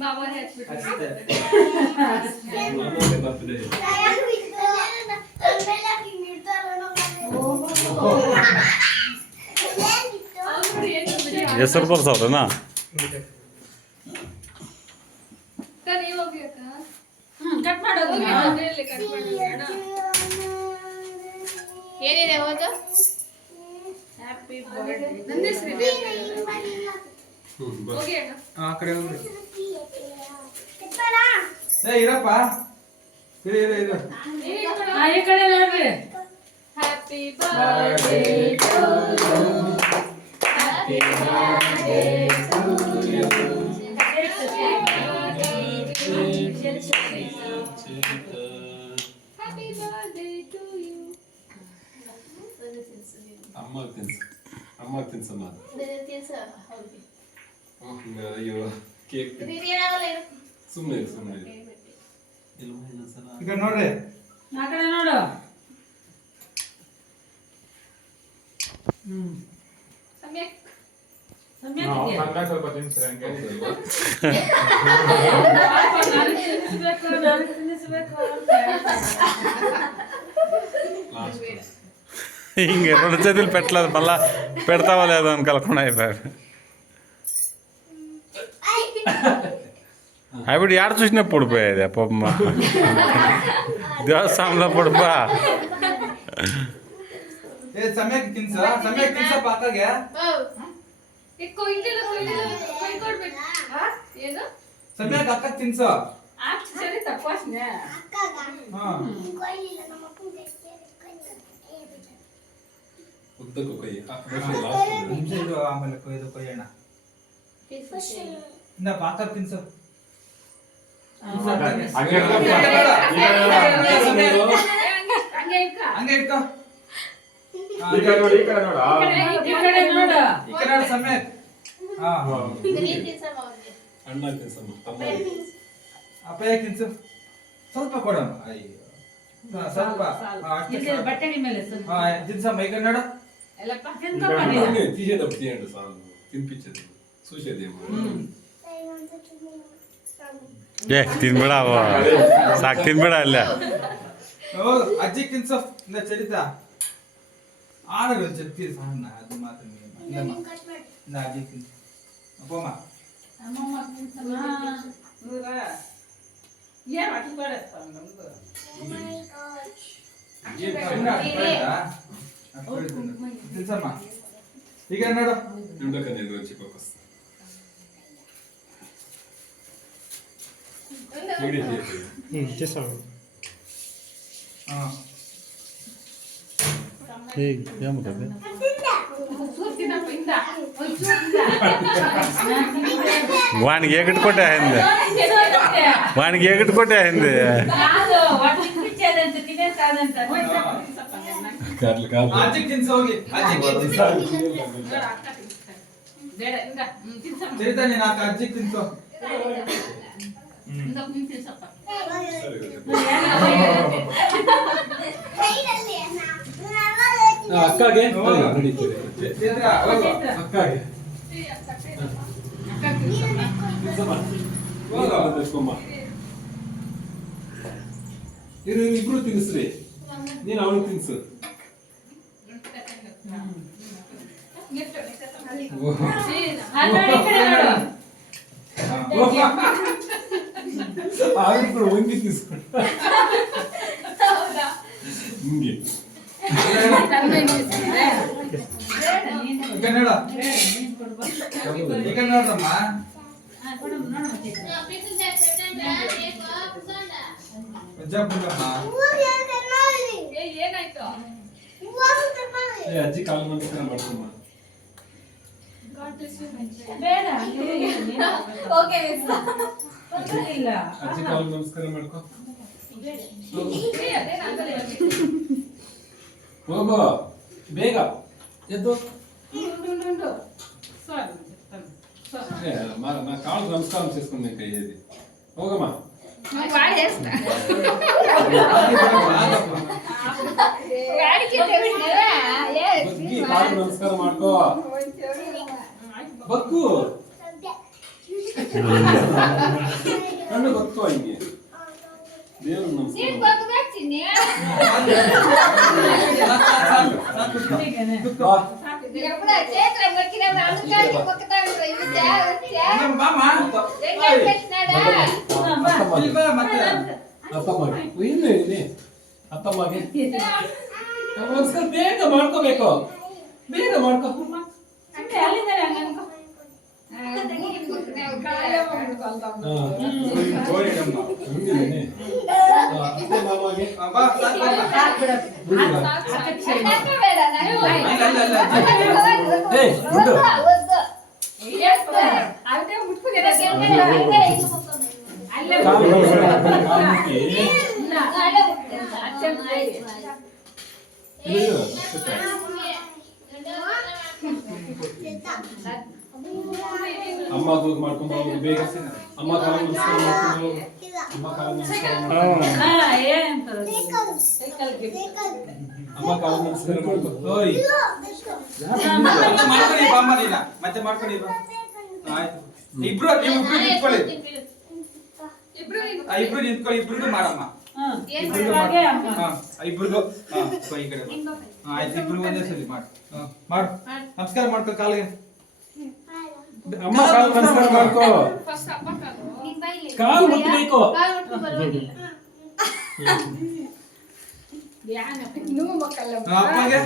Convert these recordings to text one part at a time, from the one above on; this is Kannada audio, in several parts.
ಮಾಮನೇ ಅಷ್ಟೇ. ಮಾಮನೇ ಬರ್ತ್ಡೇ. ಹೆಸರು ಬರ್ಸವ್ರನಾ ಕಟ್ ಮಾಡೋದು ಏನಿದೆ ಹೋದು ಹ್ಯಾಪಿ ಬರ್ತ್ಡೇ ನನ್ನ ಹೆಸರಿದೆ ಹೋಗಿ ಅಣ್ಣ ಆ ಕಡೆ ಹೋಗ್ರಿ. ಇರಪ್ಪ ಇರು. ಈ ಕಡೆ ನೋಡ್ರಿ happy birthday to you happy birthday to you happy birthday to you ಅಮ್ಮ ತಿನ್ಸಮ್ಮ. ಅಯ್ಯೋ ಕೇಕ್ ಸುಮ್ಮನೆ ಈಗ ನೋಡ್ರಿ ಆ ಕಡೆ ನೋಡು ಸ್ವಲ್ಪ ತಿನ್ಸ್ರಿ ಹಂಗೆ. ಹಿಂಗೆ రెండు చేతులు పెట్టలేదు మళ్ళా పెడతావా లేదా అని కలకుండా అయిపోయారు ఆవిడ ఏడ చూసినా పడిపోయేది పాపమ్మ దేవస్థానంలో పడిపా ಸಮಯಕ್ಕೆ ತಿನ್ಸ ಪಾಕಾಗೆ ಸಮಯಕ್ಕೆ ಅಕ್ಕ ತಿನ್ಸ ಸರಿ ತಪ್ಪಾಸ್ನೆ ಉದ್ದಕ್ಕೂ ಕೈ ನಿಮಿಷ ಇದು ಆಮೇಲೆ ಕೊಯ್ಯೋಣ ಇಂದ ಪಾಕ ತಿನ್ಸ ಹಂಗೆ ಇಟ್ಕೋ ಈ ಕಡೆ ನೋಡಿ, ಈ ಕಡೆ ನೋಡು. ಈ ಕಡೆ ನೋಡು ಈ ಕಡೆ ನೋಡು ಸಮಯ ಅಣ್ಣ ತಿನ್ಸಮ್ಮ ತಮ್ಮ ಅಪ್ಪಯ್ಯ ತಿನ್ಸು ಸ್ವಲ್ಪ ಕೊಡೋಣ ಅಯ್ಯೋ ಸ್ವಲ್ಪ ಇಲ್ಲಿ ಬಟ್ಟೆಗಳ ಮೇಲೆ ತಿನ್ಸಮ್ಮ ಈ ಕಡೆ ನೋಡು ಎಲ್ಲಪ್ಪ ತಿನ್ಕೊಂಬ ನೀನು తీసేటప్పుడు తీయండి సాంగ్ తినిపించదు చూసేదేమో ఏ తినబడా సాకు తినబడా అಲ್ಲ అజ్జికి తిన్సో ఇందా చరిత ఆడరు చెప్తీరు సార్ అది మాత్రం ఇందా అజ్జికి తిన్సు అమ్మమ్మ అమ్మమ్మ తిన్సమ్మా నువ్వురా ఏం అటు పడేస్తాను నమ్ము ತಿನ್ಸಮ್ಮ ಈಗ ನೋಡು ఉండకనే గురించి ఫోకస్ ఏముంటుంది వానికి ఎగటి కొట్టే అయింది వానికి ఎగటి కొట్టే అయింది ಅಜ್ಜಿಗೆ ತಿನ್ಸು ಹೋಗಿ ಅಜ್ಜಿಗೆ ಚರಿತ ನೀನು ಆಕ ಅಜ್ಜಿಗೆ ತಿನ್ಸು అక్కగే ಅಕ್ಕಗೆ తెచ్చుకోమ్మా ఇద్దరు తినిస్రీ నేను ಅವಳು ತಿನ್ಸು ఆవిడ కూడా వంగి తీసుకుంటా ಹಿಂಗೆ ಈಗ ನೋಡು ಈಗ ನೋಡಮ್ಮ ಅಜ್ಜಿ ಕಾಲು ನಮಸ್ಕಾರ ಮಾಡ್ಕೊಂಬ ಅಜ್ಜಿ ಕಾಲು ನಮಸ್ಕಾರ ಮಾಡ್ಕೊ ಹೋಗೋ ಬೇಗ ಎದ್ದು నా కాళ్ళు నమస్కారం చేసుకుని కయ్యేది ಹೋಗಮ್ಮ ಕಾಲು ನಮಸ್ಕಾರ ಮಾಡ್ಕೋ ಬಕ್ಕು ಕಣ್ಣು ಗೊತ್ತು ಹಿಂಗೆ ದೇವ್ರು ನಮ್ಮ ಅತ್ತಮ್ಮಗೆ ಇನ್ನು ಇದೆ ಅತ್ತಮ್ಮಗೆ ಒಂದ್ಸಲ ಬೇಗ ಮಾಡ್ಕೋಬೇಕು ಬೇಗ ಮಾಡ್ಕೋ ಹಿಂದಿದ್ದೇನೆ ಅತ್ತೆ ಮಾಮಗೆ ಅಮ್ಮ ಕೂತ್ ಮಾಡ್ಕೊಂಡು ಹೋಗುದು ಬೇಗ ಅಮ್ಮ ಕಾಲ ಮುಗಿಸ್ಕೊಂಡು ಮಾಡ್ಕೊಂಡು ಹೋಗು ಅಮ್ಮ ಕಾಲ ಮುಗಿಸ್ಕೊಂಡು ಅಮ್ಮ ಕಾಲ ಮುಗಿಸ್ಕೊಂಡು ಓಯ್ ಮತ್ತೆ ಮಾಡ್ಕೊಳ್ಳಿ ಬಾಮ್ಮ ನೀನ ಮತ್ತೆ ಮಾಡ್ಕೊಳ್ಳಿ ಬಾ ಆಯ್ತು ಇಬ್ರು ನೀವು ನಿಂತ್ಕೊಳ್ಳಿ ಇಬ್ರು ನಿಂತ್ಕೊಳ್ಳಿ ಇಬ್ರಿಗೂ ಮಾಡಮ್ಮ ಇಬ್ರಿಗೂ ಈ ಕಡೆ ಆಯ್ತು ಇಬ್ರಿಗೂ ಒಂದೇ ಸರಿ ಮಾಡು ಮಾಡು ನಮಸ್ಕಾರ ಮಾಡ್ಕೊ ಕಾಲಿಗೆ ಅಮ್ಮ ಕಾಲ ನಮಸ್ಕಾರ ಮಾಡ್ಕೋ ಕಾಲು ಮುಟ್ಟಬೇಕು ಅಪ್ಪಗೆ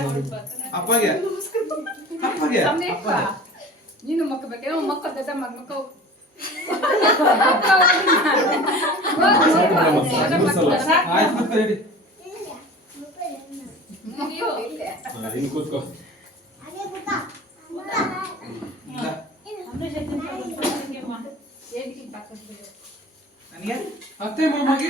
ಅಪ್ಪಗೆ ಅಪ್ಪಗೆ ನೀನು ಮಕ್ಕಬೇಕೇನೋ ಮಕ್ಕದ ಮಕ್ಕ ಆಯ್ತು ಕೂತ್ಕೊಳ್ಳಿ ಹಿಂಗ್ ಕೂತ್ಕೋ ನನಗೆ ಅತ್ತೆ ಮಾಮಗೆ